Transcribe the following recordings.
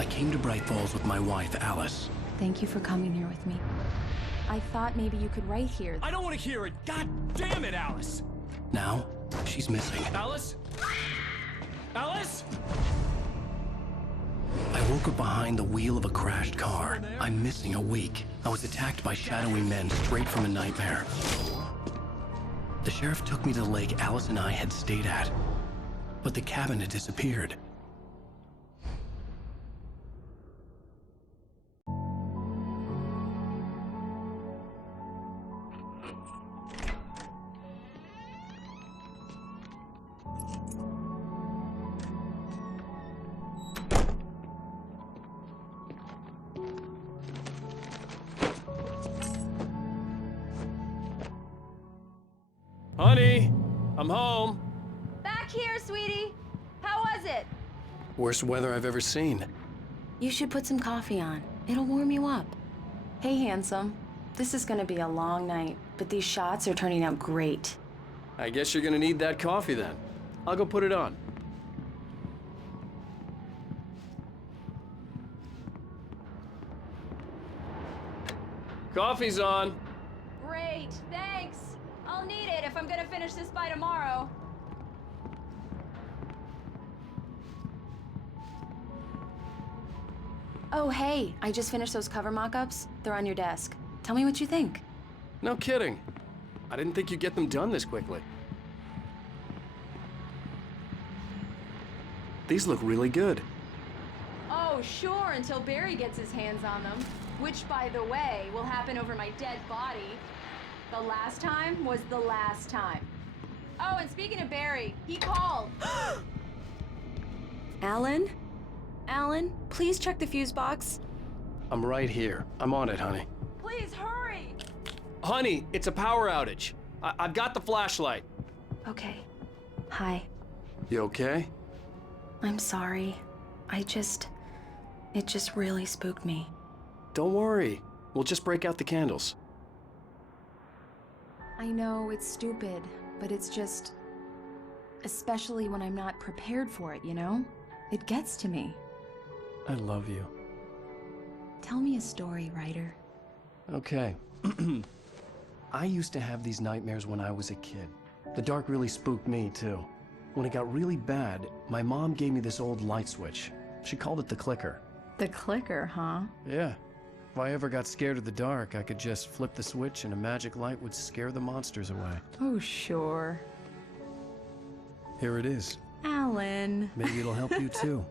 I came to Bright Falls with my wife, Alice. Thank you for coming here with me. I thought maybe you could write here. I don't want to hear it! God damn it, Alice! Now, she's missing. Alice? Alice? I woke up behind the wheel of a crashed car. I'm missing a week. I was attacked by shadowy men straight from a nightmare. The sheriff took me to the lake Alice and I had stayed at, but the cabin had disappeared. Honey, I'm home. Back here, sweetie. How was it? Worst weather I've ever seen. You should put some coffee on. It'll warm you up. Hey, handsome. This is gonna be a long night, but these shots are turning out great. I guess you're gonna need that coffee then. I'll go put it on. Coffee's on. Great, thanks. I'll need it if I'm gonna finish this by tomorrow. Oh, hey, I just finished those cover mock-ups. They're on your desk. Tell me what you think. No kidding. I didn't think you'd get them done this quickly. These look really good. Oh, sure, until Barry gets his hands on them. Which, by the way, will happen over my dead body. The last time was the last time. Oh, and speaking of Barry, he called. Alan? Alan, please check the fuse box. I'm right here. I'm on it, honey. Please hurry! Honey, it's a power outage. I've got the flashlight. Okay. Hi. You okay? I'm sorry. It just really spooked me. Don't worry. We'll just break out the candles. I know it's stupid, but it's just... especially when I'm not prepared for it, you know? It gets to me. I love you. Tell me a story, writer. Okay. I used to have these nightmares when I was a kid. The dark really spooked me, too. When it got really bad, my mom gave me this old light switch. She called it the clicker. The clicker, huh? Yeah. If I ever got scared of the dark, I could just flip the switch and a magic light would scare the monsters away. Oh, sure. Here it is. Alan. Maybe it'll help you, too.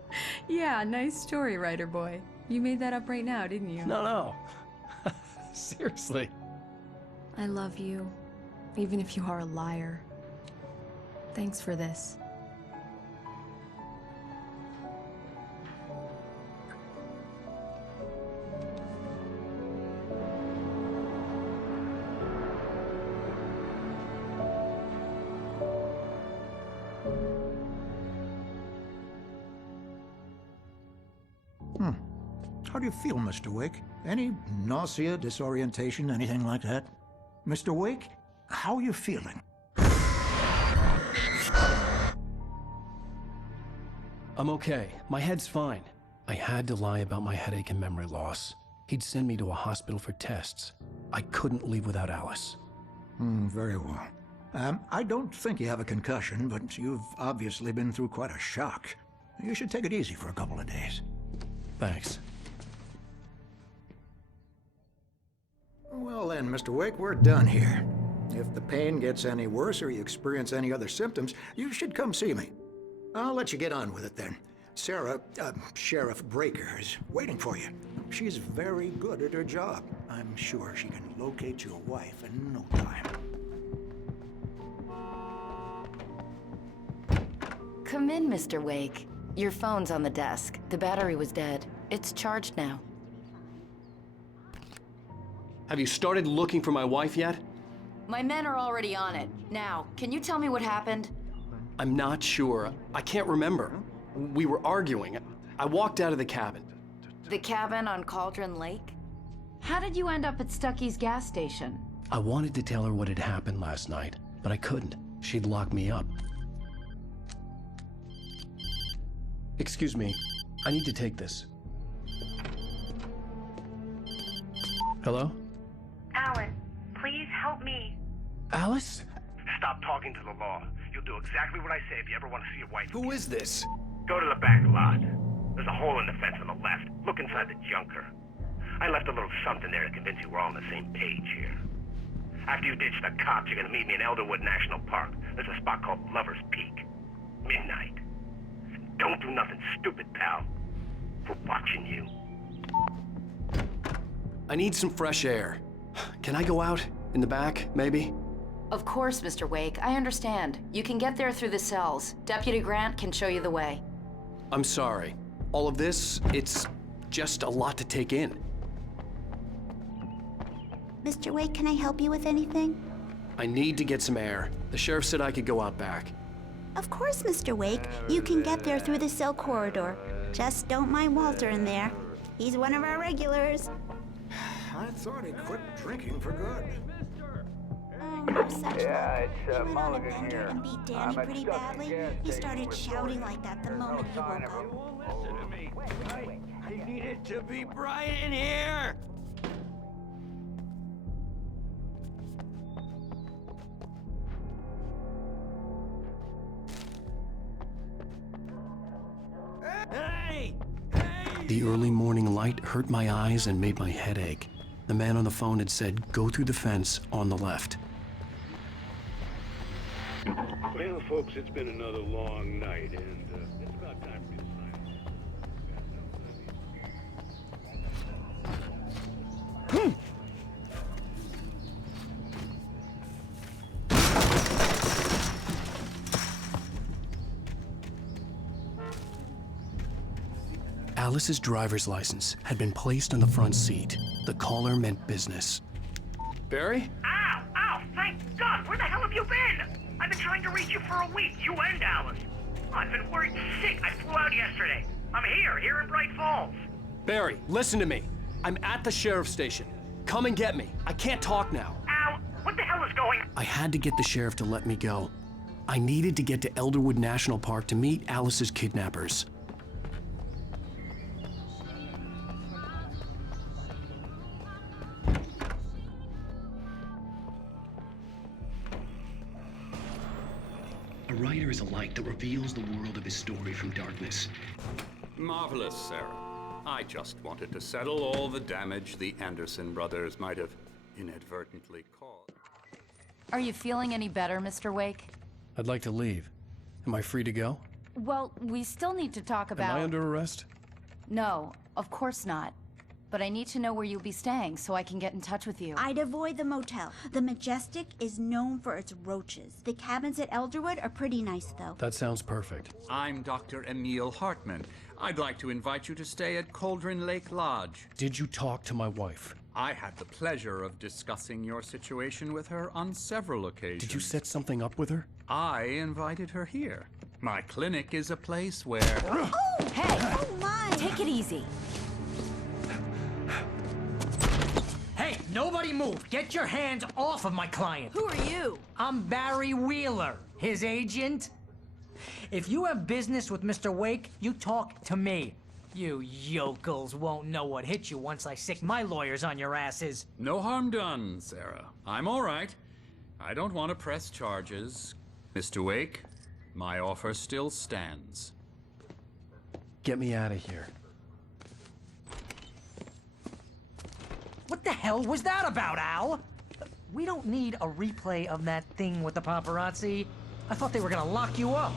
Yeah, nice story, writer boy. You made that up right now, didn't you? No. Seriously. I love you, even if you are a liar. Thanks for this. How do you feel, Mr. Wake? Any nausea, disorientation, anything like that? Mr. Wake, how are you feeling? I'm okay. My head's fine. I had to lie about my headache and memory loss. He'd send me to a hospital for tests. I couldn't leave without Alice. Very well. I don't think you have a concussion, but you've obviously been through quite a shock. You should take it easy for a couple of days. Thanks. Well then, Mr. Wake, we're done here. If the pain gets any worse or you experience any other symptoms, you should come see me. I'll let you get on with it then. Sarah, Sheriff Breaker, is waiting for you. She's very good at her job. I'm sure she can locate your wife in no time. Come in, Mr. Wake. Your phone's on the desk. The battery was dead. It's charged now. Have you started looking for my wife yet? My men are already on it. Now, can you tell me what happened? I'm not sure. I can't remember. We were arguing. I walked out of the cabin. The cabin on Cauldron Lake? How did you end up at Stucky's gas station? I wanted to tell her what had happened last night, but I couldn't. She'd lock me up. Excuse me. I need to take this. Hello? Alan, please help me. Alice? Stop talking to the law. You'll do exactly what I say if you ever want to see your wife. Who is this? Go to the back lot. There's a hole in the fence on the left. Look inside the junker. I left a little something there to convince you we're all on the same page here. After you ditch the cops, you're gonna meet me in Elderwood National Park. There's a spot called Lover's Peak. Midnight. Don't do nothing stupid, pal. We're watching you. I need some fresh air. Can I go out? In the back, maybe? Of course, Mr. Wake. I understand. You can get there through the cells. Deputy Grant can show you the way. I'm sorry. All of this, it's just a lot to take in. Mr. Wake, can I help you with anything? I need to get some air. The sheriff said I could go out back. Of course, Mr. Wake. You can get there through the cell corridor. Just don't mind Walter in there. He's one of our regulars. I thought he quit drinking for good. Oh, no such Yeah, luck. it's He went on a Mulligan bender here. and beat Danny I'm at pretty Stuckey's badly. gas He station started with shouting Gordon. like that the There's no moment he sign woke of up. Listen to me. I needed to be Brian in here. Hey! The early morning light hurt my eyes and made my head ache. The man on the phone had said, go through the fence on the left. Well, folks, it's been another long night, and it's about time for me to sign off. Alice's driver's license had been placed on the front seat. The caller meant business. Barry? Ow! Ow! Thank God! Where the hell have you been? I've been trying to reach you for a week, you and Alice. I've been worried sick. I flew out yesterday. I'm here in Bright Falls. Barry, listen to me. I'm at the sheriff's station. Come and get me. I can't talk now. Ow! What the hell is going on? I had to get the sheriff to let me go. I needed to get to Elderwood National Park to meet Alice's kidnappers. A writer is a light that reveals the world of his story from darkness. Marvelous, Sarah. I just wanted to settle all the damage the Anderson brothers might have inadvertently caused. Are you feeling any better, Mr. Wake? I'd like to leave. Am I free to go? Well, we still need to talk about... Am I under arrest? No, of course not. But I need to know where you'll be staying so I can get in touch with you. I'd avoid the motel. The Majestic is known for its roaches. The cabins at Elderwood are pretty nice, though. That sounds perfect. I'm Dr. Emil Hartman. I'd like to invite you to stay at Cauldron Lake Lodge. Did you talk to my wife? I had the pleasure of discussing your situation with her on several occasions. Did you set something up with her? I invited her here. My clinic is a place where... Oh! Hey! Oh, my! Take it easy. Hey, nobody move! Get your hands off of my client! Who are you? I'm Barry Wheeler, his agent. If you have business with Mr. Wake, you talk to me. You yokels won't know what hit you once I sick my lawyers on your asses. No harm done, Sarah. I'm all right. I don't want to press charges. Mr. Wake, my offer still stands. Get me out of here. What the hell was that about, Al? We don't need a replay of that thing with the paparazzi. I thought they were gonna lock you up.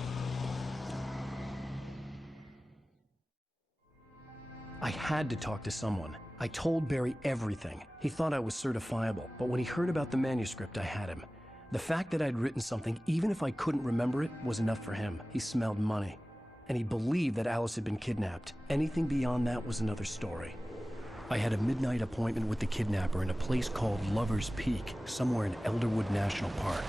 I had to talk to someone. I told Barry everything. He thought I was certifiable, but when he heard about the manuscript, I had him. The fact that I'd written something, even if I couldn't remember it, was enough for him. He smelled money. And he believed that Alice had been kidnapped. Anything beyond that was another story. I had a midnight appointment with the kidnapper in a place called Lover's Peak, somewhere in Elderwood National Park.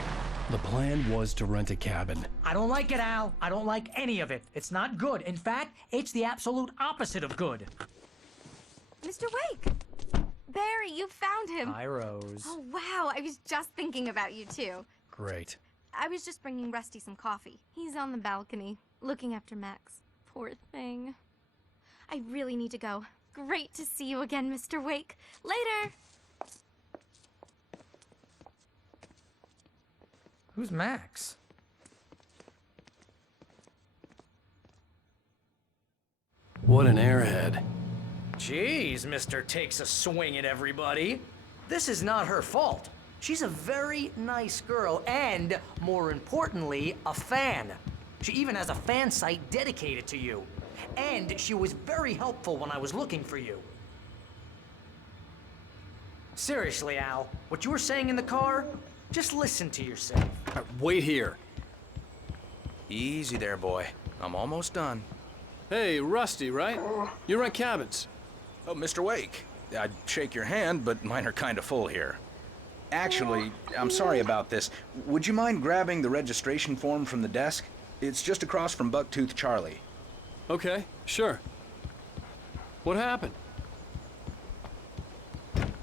The plan was to rent a cabin. I don't like it, Al. I don't like any of it. It's not good. In fact, it's the absolute opposite of good. Mr. Wake! Barry, you found him! Hi, Rose. Oh, wow. I was just thinking about you, too. Great. I was just bringing Rusty some coffee. He's on the balcony, looking after Max. Poor thing. I really need to go. Great to see you again, Mr. Wake. Later! Who's Max? What an airhead. Jeez, Mister takes a swing at everybody. This is not her fault. She's a very nice girl and, more importantly, a fan. She even has a fan site dedicated to you. And she was very helpful when I was looking for you. Seriously, Al, what you were saying in the car, just listen to yourself. Wait here. Easy there, boy. I'm almost done. Hey, Rusty, right? You rent cabins. Oh, Mr. Wake. I'd shake your hand, but mine are kind of full here. Actually, I'm sorry about this. Would you mind grabbing the registration form from the desk? It's just across from Bucktooth Charlie. Okay, sure. What happened?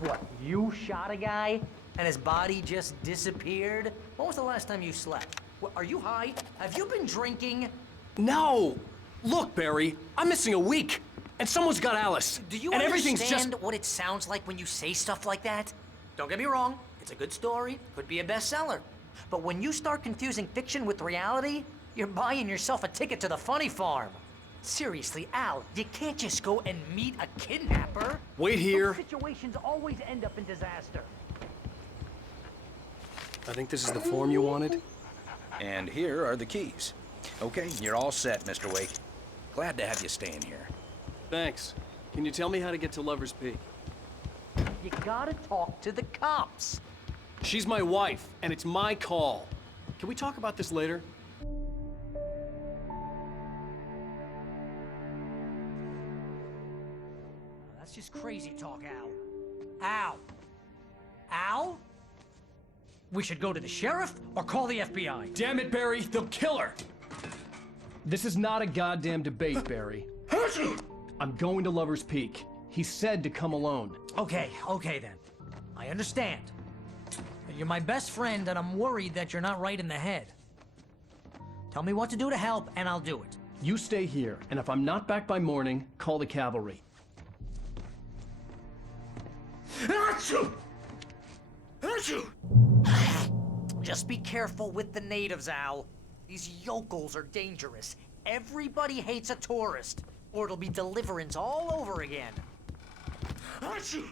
What, you shot a guy and his body just disappeared? When was the last time you slept? What, are you high? Have you been drinking? No! Look, Barry, I'm missing a week, and someone's got Alice. Do you and understand everything's just... what it sounds like when you say stuff like that? Don't get me wrong, it's a good story, could be a bestseller. But when you start confusing fiction with reality, you're buying yourself a ticket to the funny farm. Seriously, Al, you can't just go and meet a kidnapper. Wait here. Those situations always end up in disaster. I think this is the form you wanted. And here are the keys. Okay, you're all set, Mr. Wake. Glad to have you staying here. Thanks. Can you tell me how to get to Lover's Peak? You gotta talk to the cops. She's my wife, and it's my call. Can we talk about this later? That's just crazy talk, Al. Al? Al? We should go to the sheriff or call the FBI. Damn it, Barry, they'll kill her! This is not a goddamn debate, Barry. I'm going to Lover's Peak. He said to come alone. Okay then. I understand. You're my best friend, and I'm worried that you're not right in the head. Tell me what to do to help, and I'll do it. You stay here, and if I'm not back by morning, call the cavalry. Achoo! Achoo! Just be careful with the natives, Al. These yokels are dangerous. Everybody hates a tourist, or it'll be Deliverance all over again. Achoo!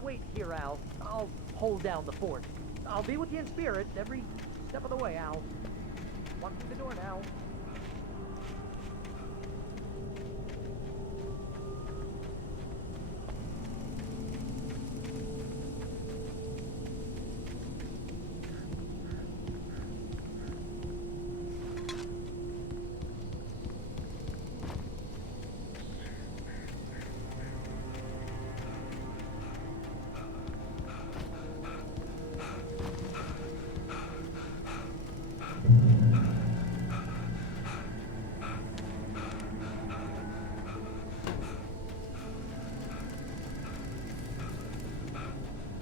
Wait here, Al. I'll hold down the fort. I'll be with you in spirit every step of the way, Al. Walk through the door now.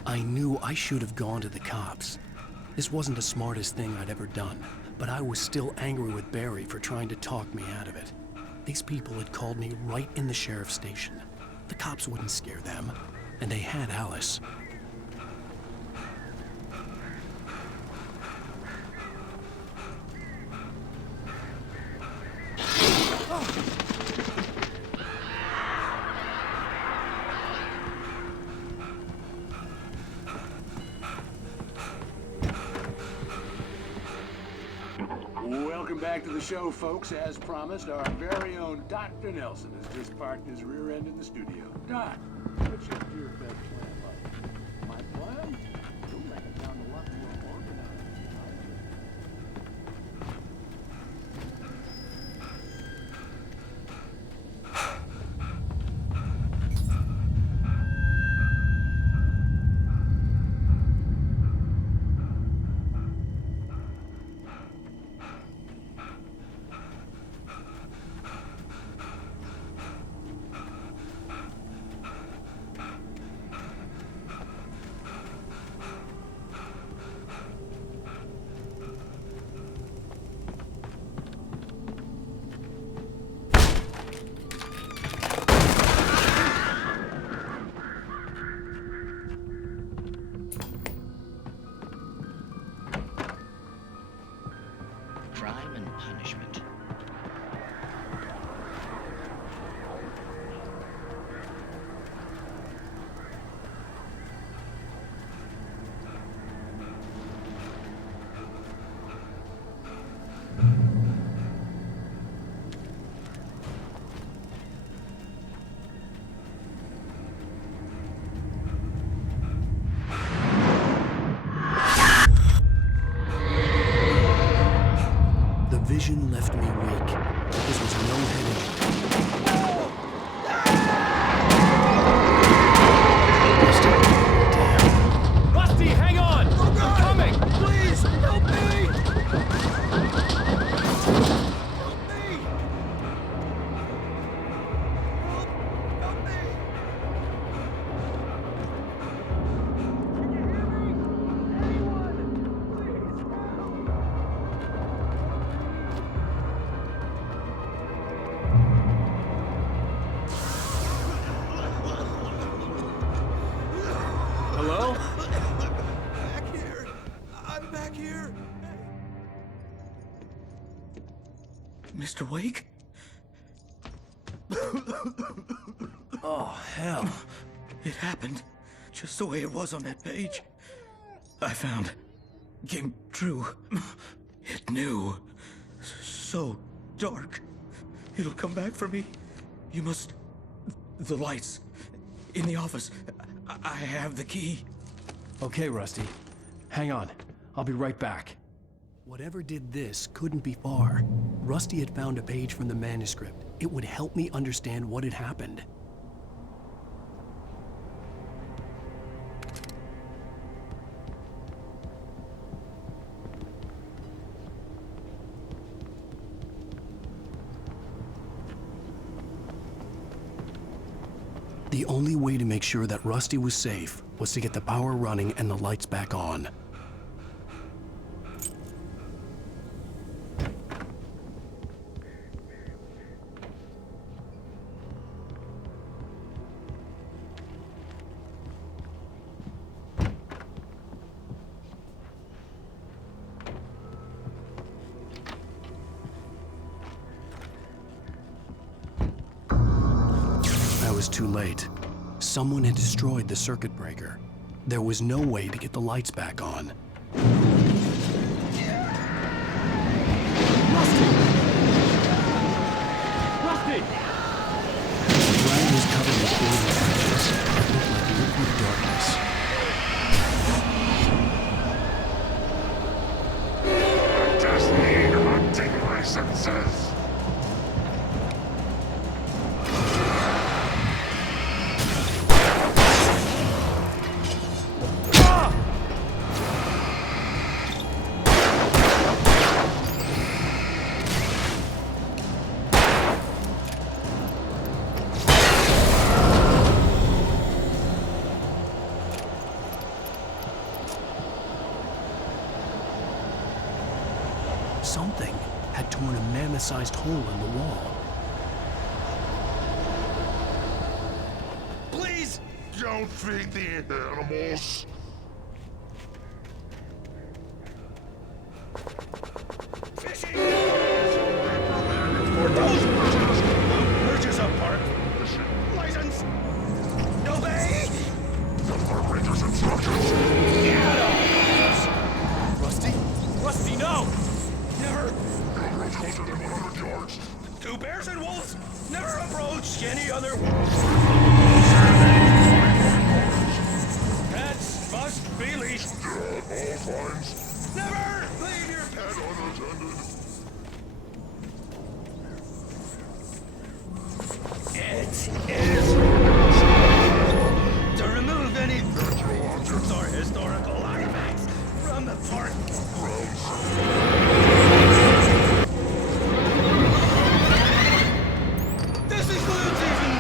I knew I should have gone to the cops. This wasn't the smartest thing I'd ever done, but I was still angry with Barry for trying to talk me out of it. These people had called me right in the sheriff's station. The cops wouldn't scare them, and they had Alice. Welcome back to the show, folks. As promised, our very own Dr. Nelson has just parked his rear end in the studio. Doc, what's your dear bed plan like? My plan? You'll make it sound a lot more organized. punishment. The vision left me weak. This was no head injury. Rusty, hang on! I'm coming! Please, help me! Hello? Back here. I'm back here. Mr. Wake? Oh, hell. It happened just the way it was on that page. I found. Came true. It knew. So dark. It'll come back for me. You must. The lights. In the office. I have the key. Okay, Rusty. Hang on. I'll be right back. Whatever did this couldn't be far. Rusty had found a page from the manuscript. It would help me understand what had happened. The only way to make sure that Rusty was safe was to get the power running and the lights back on. I was too late. Someone had destroyed the circuit breaker. There was no way to get the lights back on. Rusty! The ground was covered with glowing patches that looked like liquid darkness. Destiny hunting my senses. Something had torn a mammoth-sized hole in the wall. Please don't feed the animals. Fishing! For those purchase of park license. Obey! The park ranger's instructions. Get off! Rusty? Rusty, no! Never approach closer than 100 yards. Two bears and wolves never approach any other wolves. Pets must be leashed. At all times. Never leave your pet unattended. It is to remove any natural objects or historical artifacts from the park grounds. This includes even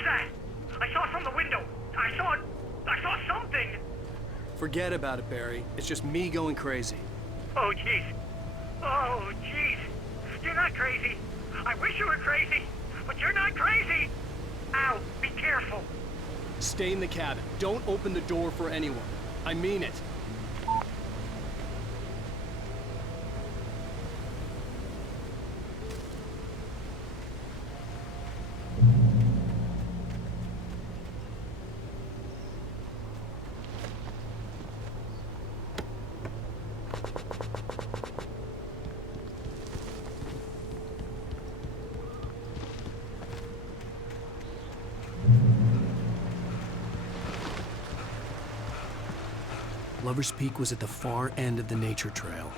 was that? I saw it from the window. I saw something. Forget about it, Barry. It's just me going crazy. Oh, jeez. Oh, jeez. You're not crazy. I wish you were crazy, but you're not crazy. Ow, be careful. Stay in the cabin. Don't open the door for anyone. I mean it. Lover's Peak was at the far end of the nature trail.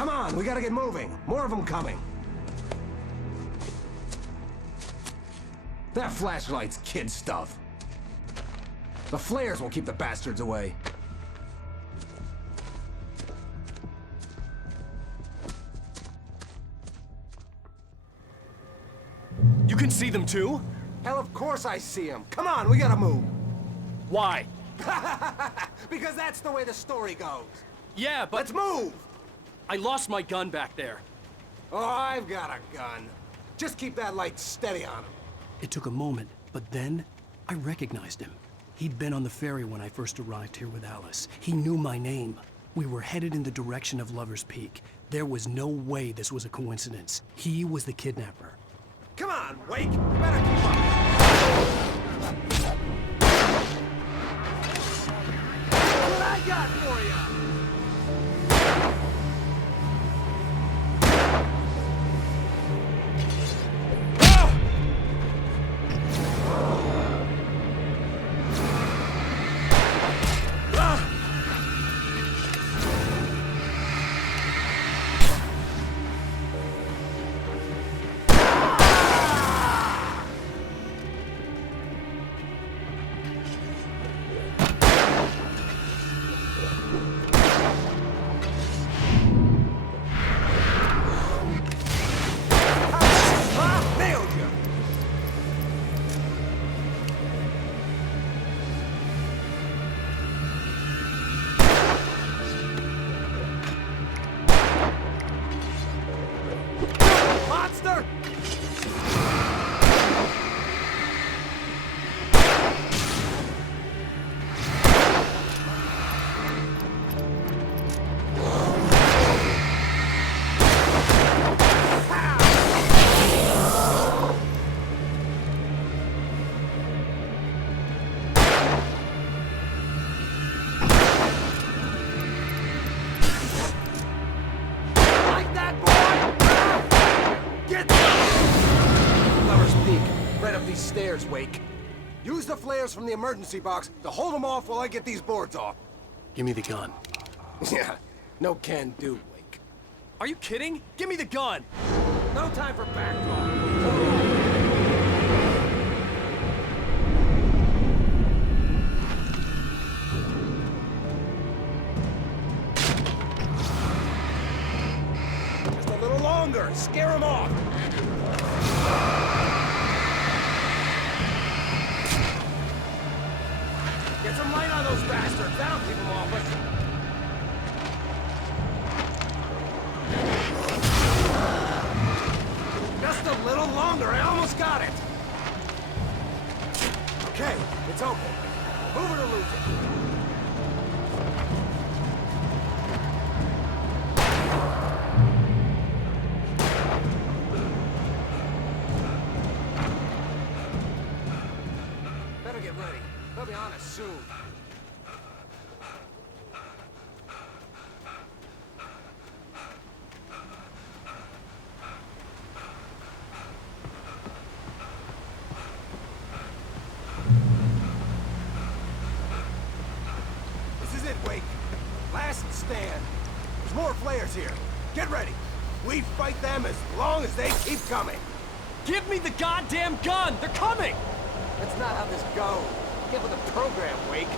Come on, we gotta get moving. More of them coming. That flashlight's kid stuff. The flares will keep the bastards away. You can see them too? Hell, of course I see them. Come on, we gotta move. Why? Because that's the way the story goes. Yeah, but... Let's move! I lost my gun back there. Oh, I've got a gun. Just keep that light steady on him. It took a moment, but then I recognized him. He'd been on the ferry when I first arrived here with Alice. He knew my name. We were headed in the direction of Lover's Peak. There was no way this was a coincidence. He was the kidnapper. Come on, Wake! You better keep up! What I got for you! Stairs, Wake. Use the flares from the emergency box to hold them off while I get these boards off. Give me the gun. Yeah, no can do, Wake. Are you kidding? Give me the gun! No time for back talk. Just a little longer. Scare them off. Get some light on those bastards. That'll keep them off us. Just a little longer. I almost got it. Okay, it's open. Move it or lose it. Better get ready. They'll be on us soon. This is it, Wake. Last stand. There's more flares here. Get ready. We fight them as long as they keep coming. Give me the goddamn gun! They're coming! That's not how this goes. Get with the program, Wake.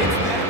It's them.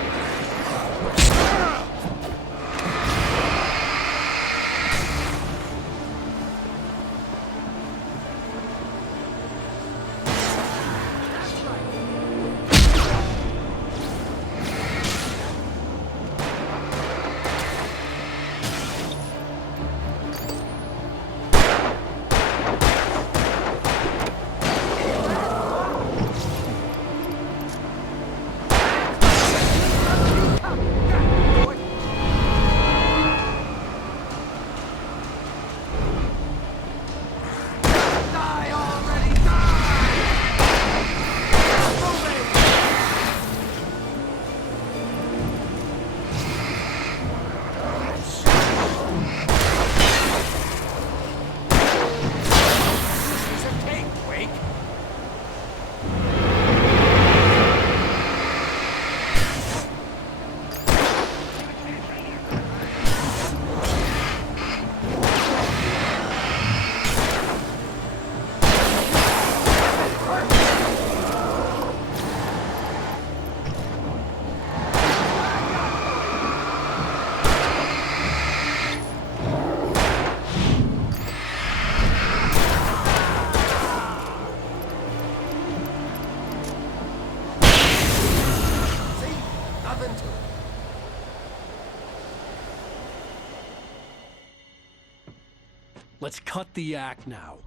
Let's cut the act now.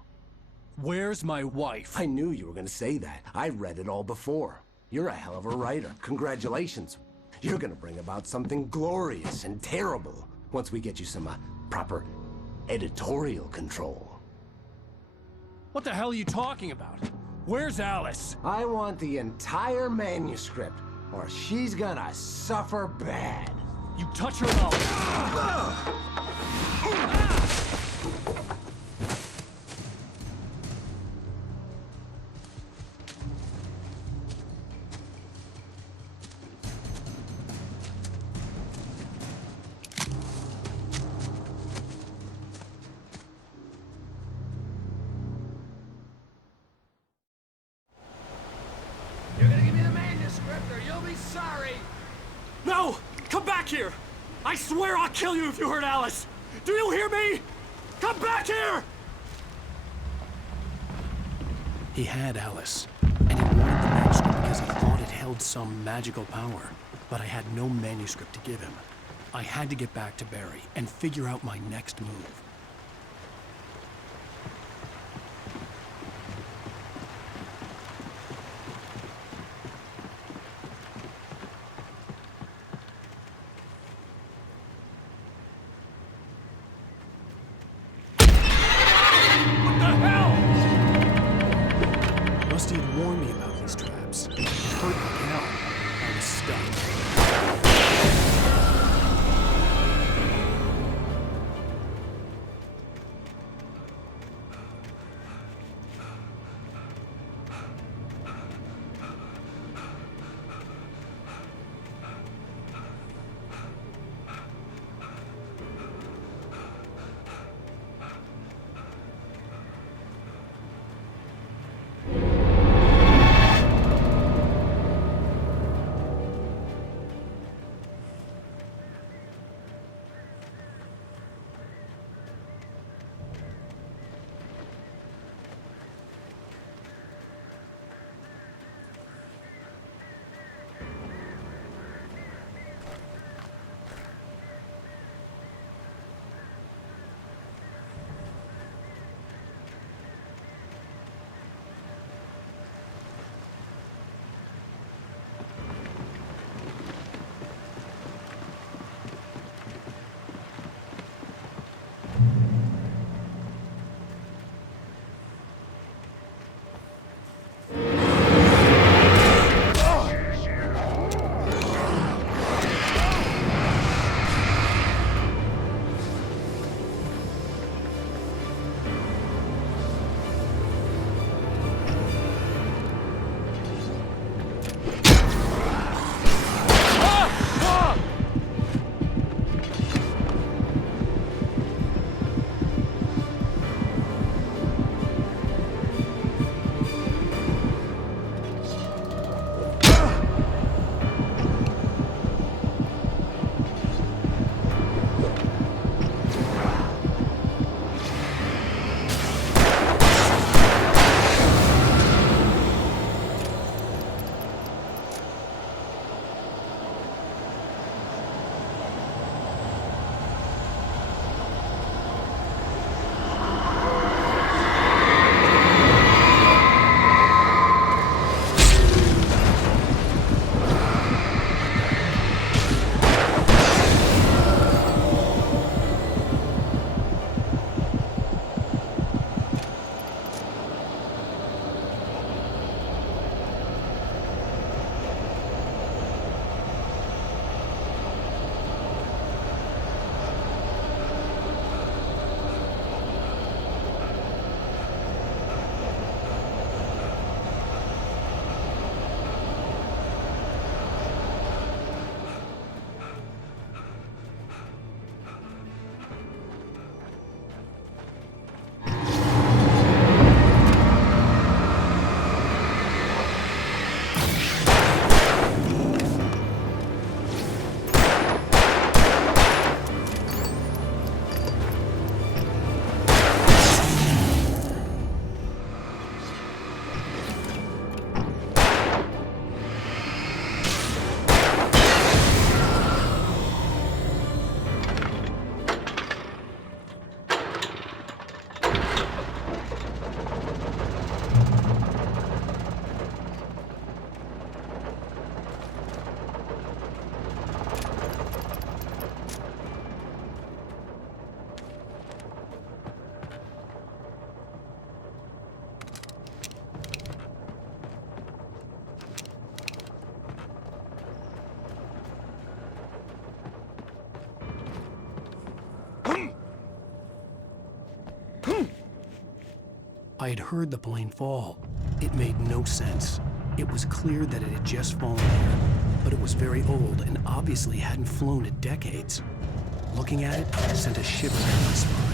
Where's my wife? I knew you were gonna say that. I read it all before. You're a hell of a writer. Congratulations. You're gonna bring about something glorious and terrible once we get you some proper editorial control. What the hell are you talking about? Where's Alice? I want the entire manuscript, or she's gonna suffer bad. You touch her and I'll... You're gonna give me the manuscript or you'll be sorry! No! Come back here! I swear I'll kill you if you hurt Alice! Do you hear me? Come back here! He had Alice, and he wanted the manuscript because he thought it held some magical power. But I had no manuscript to give him. I had to get back to Barry and figure out my next move. Rusty had warned me about these traps. It hurt like hell. I was stuck. I had heard the plane fall. It made no sense. It was clear that it had just fallen here, but it was very old and obviously hadn't flown in decades. Looking at it sent a shiver down my spine.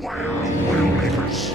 Beware of oil makers.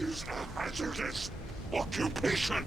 Is a hazardous occupation.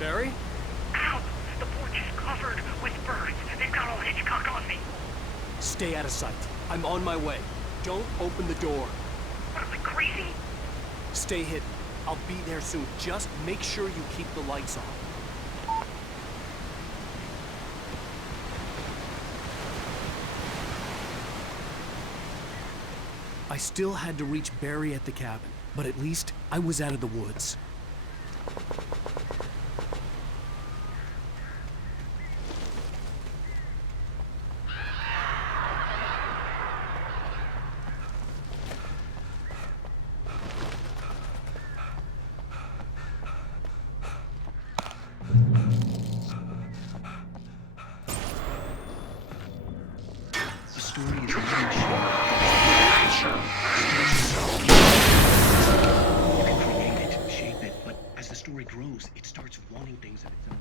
Barry? Ow! The porch is covered with birds. They've got all Hitchcock on me. Stay out of sight. I'm on my way. Don't open the door. What, am I crazy? Stay hidden. I'll be there soon. Just make sure you keep the lights on. I still had to reach Barry at the cabin, but at least I was out of the woods. The story is not You can create it, shape it, but as the story grows, it starts wanting things of its own.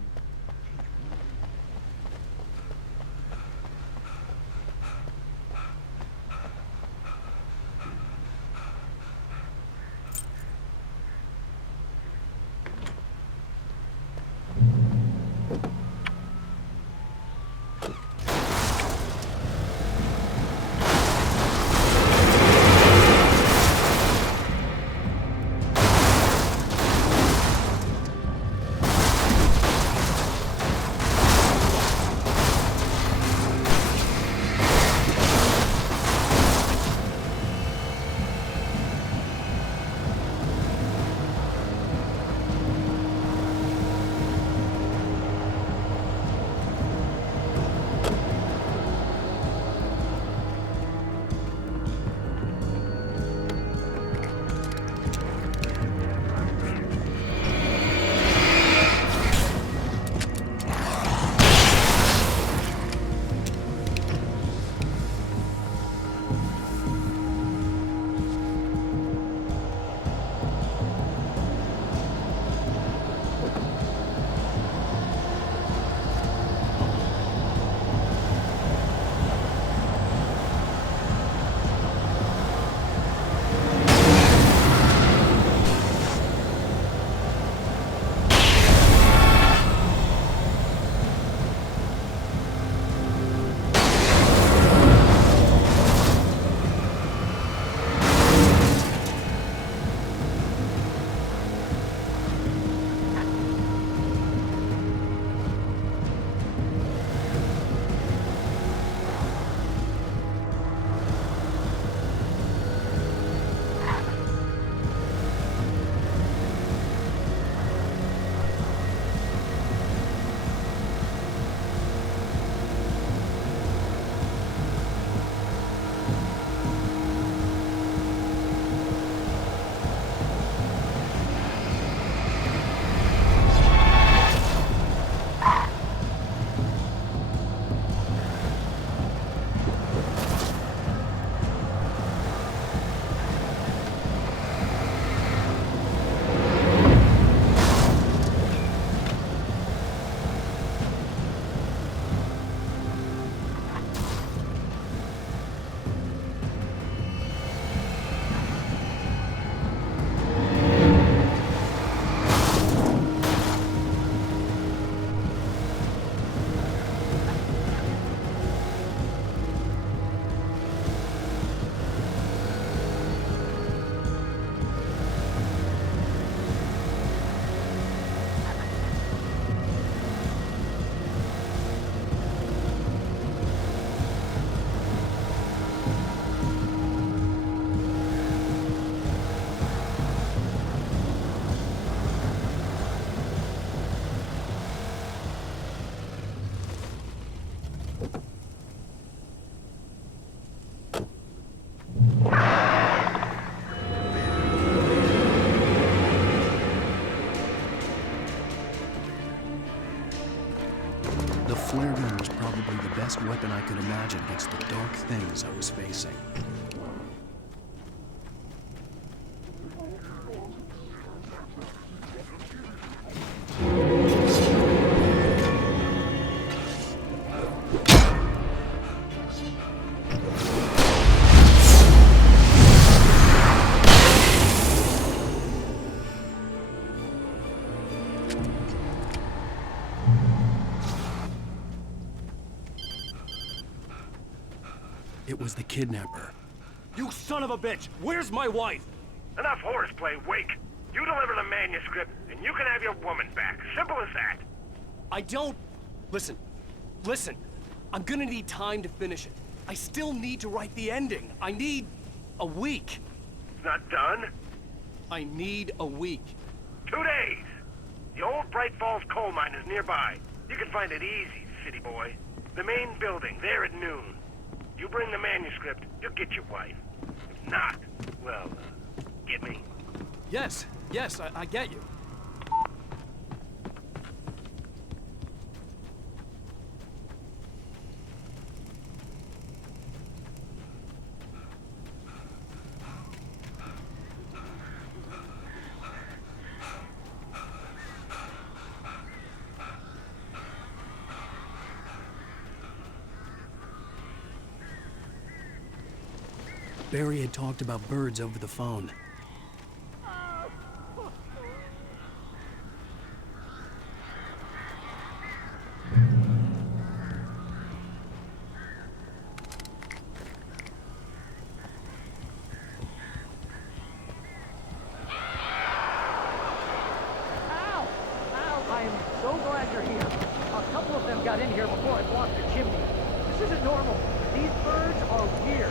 The flare gun was probably the best weapon I could imagine against the dark things I was facing. It was the kidnapper. You son of a bitch! Where's my wife? Enough horseplay, Wake. You deliver the manuscript, and you can have your woman back. Simple as that. I don't... Listen. I'm gonna need time to finish it. I still need to write the ending. I need a week. It's not done? I need a week. 2 days. The old Bright Falls coal mine is nearby. You can find it easy, city boy. The main building, there at noon. You bring the manuscript, you'll get your wife. If not, well, get me. Yes, I get you. Barry had talked about birds over the phone. I am so glad you're here. A couple of them got in here before I blocked the chimney. This isn't normal. These birds are weird.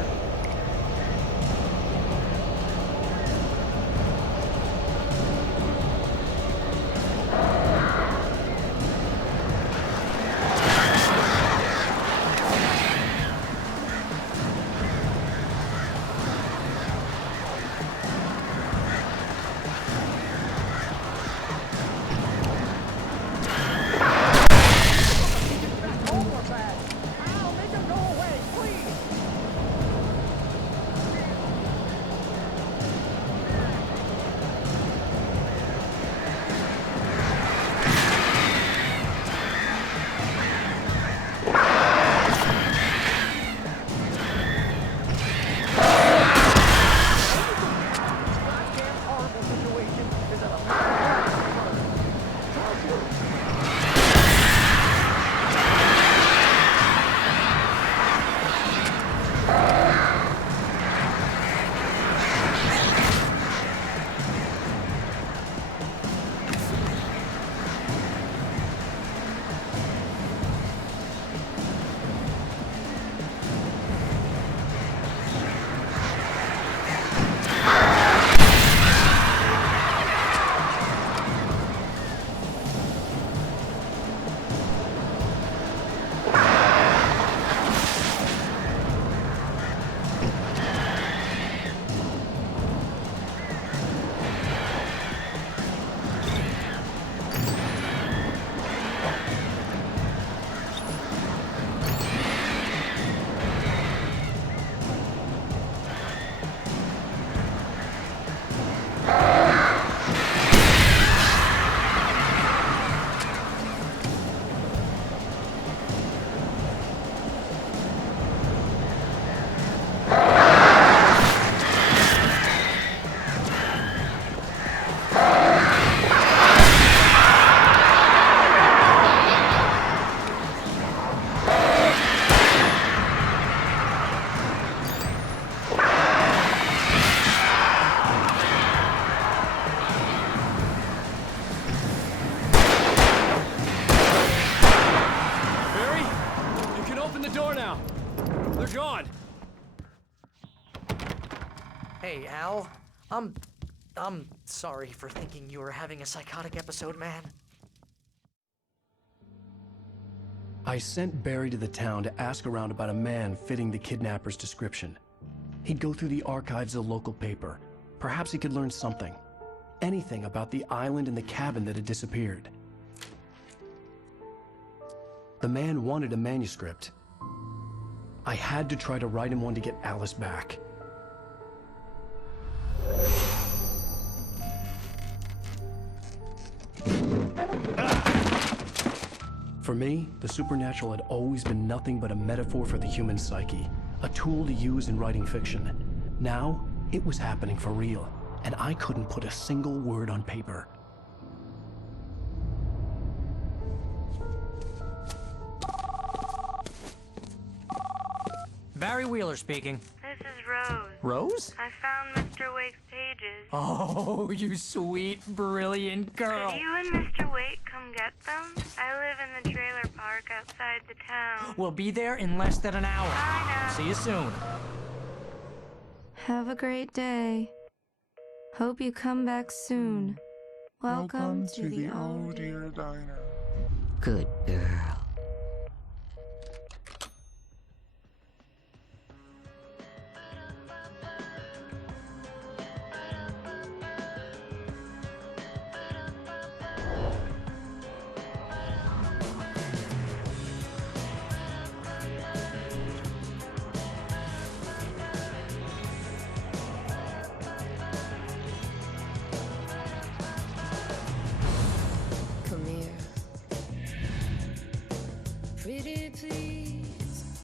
Hey, Al. I'm sorry for thinking you were having a psychotic episode, man. I sent Barry to the town to ask around about a man fitting the kidnapper's description. He'd go through the archives of the local paper. Perhaps he could learn something. Anything about the island and the cabin that had disappeared. The man wanted a manuscript. I had to try to write him one to get Alice back. For me, the supernatural had always been nothing but a metaphor for the human psyche, a tool to use in writing fiction. Now, it was happening for real, and I couldn't put a single word on paper. Barry Wheeler speaking. This is Rose. Rose? I found Mr. Wake's pages. Oh, you sweet, brilliant girl. Could you and Mr. Wake come get them? I live in the trailer park outside the town. We'll be there in less than an hour. Bye now. See you soon. Have a great day. Hope you come back soon. Welcome to the Oh Dear Diner. Good girl. Come here. Pretty please.